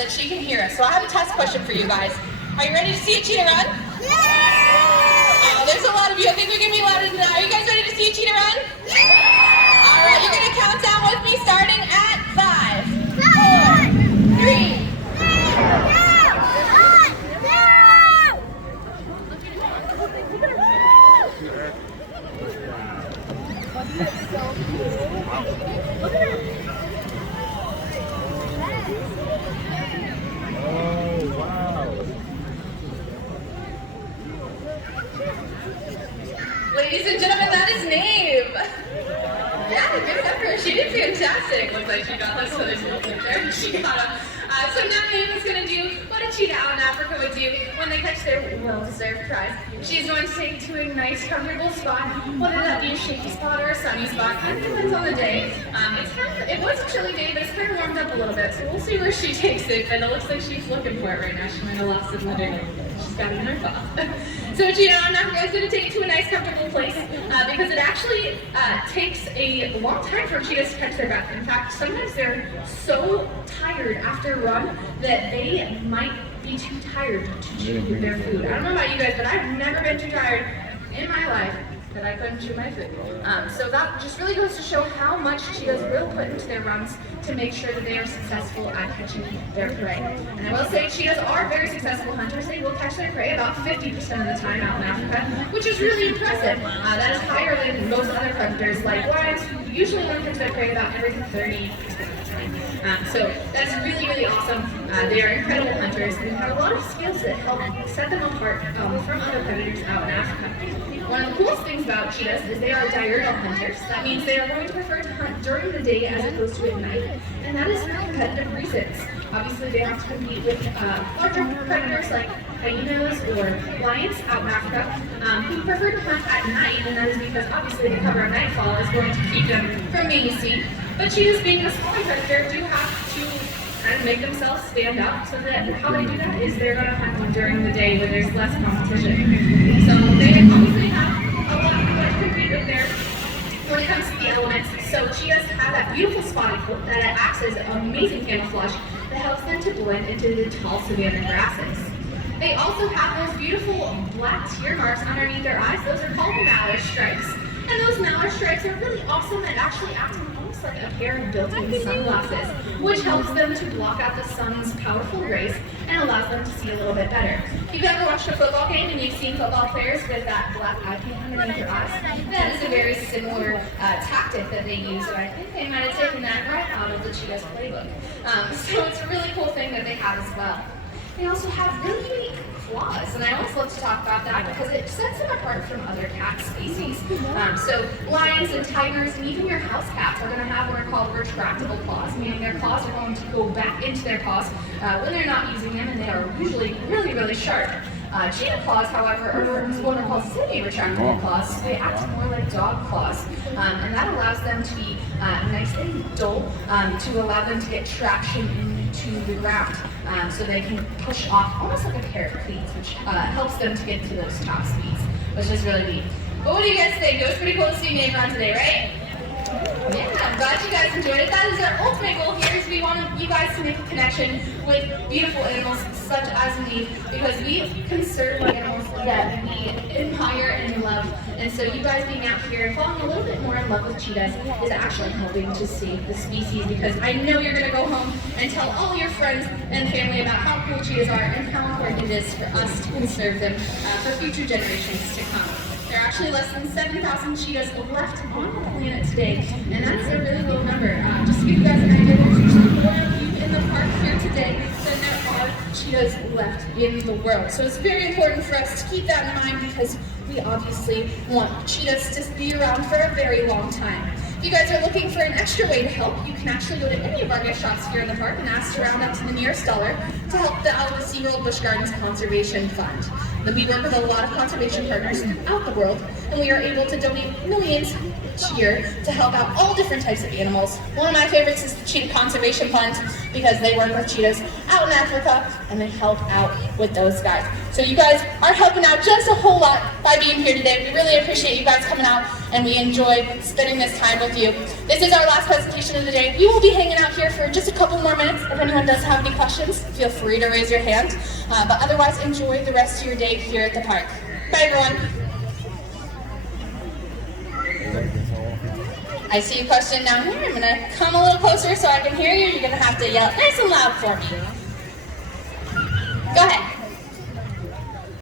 that she can hear us. So I have a test question for you guys. Are you ready to see a cheetah run? Yeah! There's a lot of you. I think we can be louder than that. Are you guys ready to see a cheetah run? Yeah! All right, you're going to count down with me starting at 5, 4, 3. Ladies and gentlemen, that is Nave. Yeah, give it up for her. She did fantastic. Looks like she got us, so there's a little bit there. She got up. So now Nave is going to do what a cheetah out in Africa would do when they catch their well-deserved prize. She's going to take to a nice, comfortable spot, whether that be a shaky spot or a sunny spot. Kind of depends on the day. It was a chilly day, but it's kind of warmed up a little bit, so we'll see where she takes it. And it looks like she's looking for it right now. She might have lost it in the day. She's got it in her paw. So cheetah out in Africa is going to take it to a nice, comfortable place because it actually takes a long time for cheetahs to catch their breath. In fact, sometimes they're so tired after a run that they might be too tired to chew their food. I don't know about you guys, but I've never been too tired in my life that I couldn't chew my food. So that just really goes to show how much cheetahs will put into their runs to make sure that they are successful at catching their prey. And I will say cheetahs are very successful hunters. They will catch their prey about 50% of the time out in Africa, which is really impressive. That is higher than most other predators like lions, who usually only catch their prey about every 30% of the time. So that's really, really awesome. They are incredible hunters and have a lot of skills that help set them apart from other predators out in Africa. One of the coolest things about cheetahs is they are diurnal hunters. That means they are going to prefer to hunt during the day as opposed to at night, and that is for competitive reasons. Obviously, they have to compete with larger predators like hyenas or lions out in Africa who prefer to hunt at night, and that is because obviously the cover of nightfall is going to keep them from being seen. But cheetahs, being a smaller predator, do have to kind of make themselves stand out, so that how they do that is they're going to hunt during the day when there's less competition. So they obviously have a lot to compete with there when it comes to the elements. So cheetahs have that beautiful spotted coat that acts as amazing camouflage that helps them to blend into the tall savanna grasses. They also have those beautiful black tear marks underneath their eyes. Those are called mallard stripes. And those mallard stripes are really awesome at actually acting almost like a pair of built-in sunglasses, which helps them to block out the sun's powerful rays and allows them to see a little bit better. If you've ever watched a football game and you've seen football players with that black eye paint underneath their eyes, that is a very similar tactic that they use, and I think they might have taken that right out of the cheetah's playbook. So it's a really cool thing that they have as well. They also have really unique claws, and I always love to talk about that because it sets them apart from other cat species. So lions and tigers and even your house cats are going to have what are called retractable claws, meaning their claws are going to go back into their paws when they're not using them, and they are usually really, really sharp. Cheetah claws, however, are what are called semi-retractable claws. So they act more like dog claws, and that allows them to be nice and dull to allow them to get traction into the ground, so they can push off almost like a pair of cleats, which helps them to get to those top speeds, which is really neat. But what do you guys think? It was pretty cool to see Nave run today, right? Yeah, I'm glad you guys enjoyed it. That is our ultimate goal here, is we want you guys to make a connection with beautiful animals such as Nave, because we conserve animals that we admire and love. And so you guys being out here and falling a little bit more in love with cheetahs is actually helping to save the species, because I know you're going to go home and tell all your friends and family about how cool cheetahs are and how important it is for us to conserve them for future generations to come. There are actually less than 7,000 cheetahs left on the planet today, and that's a really low number. Just to give you guys an idea, there's usually more of you in the park here today than there are cheetahs left in the world. So it's very important for us to keep that in mind, because we obviously want cheetahs to be around for a very long time. If you guys are looking for an extra way to help, you can actually go to any of our gift shops here in the park and ask to round up to the nearest dollar to help the Alva SeaWorld Busch Gardens Conservation Fund. Then we work with a lot of conservation partners throughout the world, and we are able to donate millions each year to help out all different types of animals. One of my favorites is the Cheetah Conservation Fund, because they work with cheetahs out in Africa and they help out with those guys. So you guys are helping out just a whole lot by being here today. We really appreciate you guys coming out and we enjoyed spending this time with you. This is our last presentation of the day. We will be hanging out here for just a couple more minutes. If anyone does have any questions, feel free to raise your hand. But otherwise, enjoy the rest of your day here at the park. Bye, everyone. I see a question down here. I'm going to come a little closer so I can hear you. You're going to have to yell nice and loud for me. Go ahead.